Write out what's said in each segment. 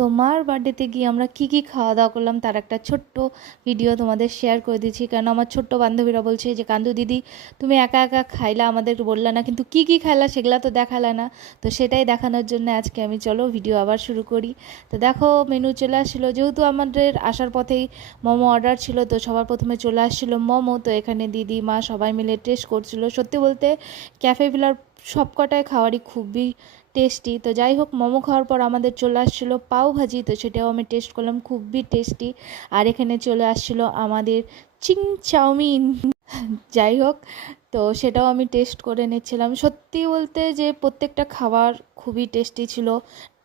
তো মার বার্থডেতে গিয়ে আমরা কী খাওয়া দাওয়া করলাম তার একটা ছোট্ট ভিডিও তোমাদের শেয়ার করে দিচ্ছি। কারণ আমার ছোট্ট বান্ধবীরা বলছে যে কান্দু দিদি তুমি একা একা খাইলা, আমাদের বললা না, কিন্তু কী খাইলা সেগুলা তো দেখালা না। তো সেটাই দেখানোর জন্য আজকে আমি চলো ভিডিও আবার শুরু করি। তো দেখো মেনু চলে আসছিলো, যেহেতু আমাদের আসার পথেই মোমো অর্ডার ছিল, তো সবার প্রথমে চলে আসছিলো মোমো। তো এখানে দিদি মা সবাই মিলে টেস্ট করছিল। সত্যি বলতে ক্যাফে বিলার সব কটায় খাওয়ারই খুবই টেস্টি। তো যাই হোক, মোমো খাওয়ার পর আমাদের চলে আসছিলো পাও ভাজি, তো সেটাও আমি টেস্ট করলাম, খুবই টেস্টি। আর এখানে চলে আসছিলো আমাদের চিং চাউমিন। যাই হোক, তো সেটাও আমি টেস্ট করে নিচ্ছিলাম। সত্যি বলতে যে প্রত্যেকটা খাবার খুবই টেস্টি ছিল।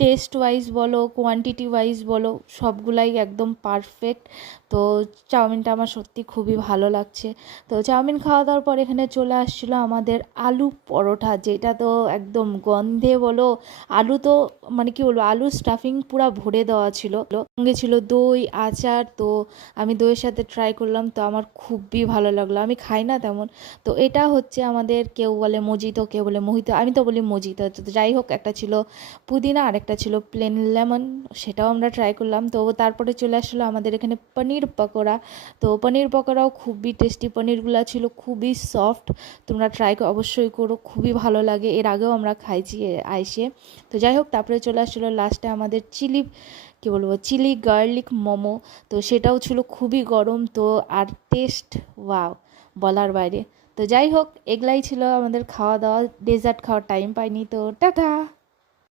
টেস্ট ওয়াইজ বলো, কোয়ান্টিটি ওয়াইজ বলো, সবগুলাই একদম পারফেক্ট। তো চাউমিনটা আমার সত্যি খুবই ভালো লাগছে। তো চাউমিন খাওয়া দাওয়ার পর এখানে চলে আসছিলো আমাদের আলু পরোটা, যেটা তো একদম গন্ধে বলো, আলু তো মানে কি বলবো, আলু স্টাফিং পুরা ভরে দেওয়া ছিল। সঙ্গে ছিল দই আচার। তো আমি দইয়ের সাথে ট্রাই করলাম, তো আমার খুবই ভালো লাগলো। আমি খাই না তেমন। তো এটা হচ্ছে আমাদের, কেউ বলে মজিতো, কেউ বলে মোহিতো, আমি তো বলি মজিতো। তো যাই হোক, একটা ছিল পুদিনা আর একটা ছিল প্লেন লেমন, সেটাও আমরা ট্রাই করলাম। তো তারপরে চলে আসলো আমাদের এখানে পনির পকোড়া। তো পনির পকোড়াও খুবই টেস্টি, পনিরগুলো ছিল খুবই সফট। তোমরা ট্রাই অবশ্যই করো, খুবই ভালো লাগে। এর আগেও আমরা খাইছি আইসে। তো যাই হোক, তারপরে চলে আসছিলো লাস্টে আমাদের কী বলবো, চিলি গার্লিক মোমো। তো সেটাও ছিল খুবই গরম। তো আর টেস্ট ওয়াও, বলার বাইরে। তো যাই হোক, এগুলাই ছিল আমাদের খাওয়া দাওয়া। ডেজার্ট খাওয়ার টাইম পাইনি, তো টাটা।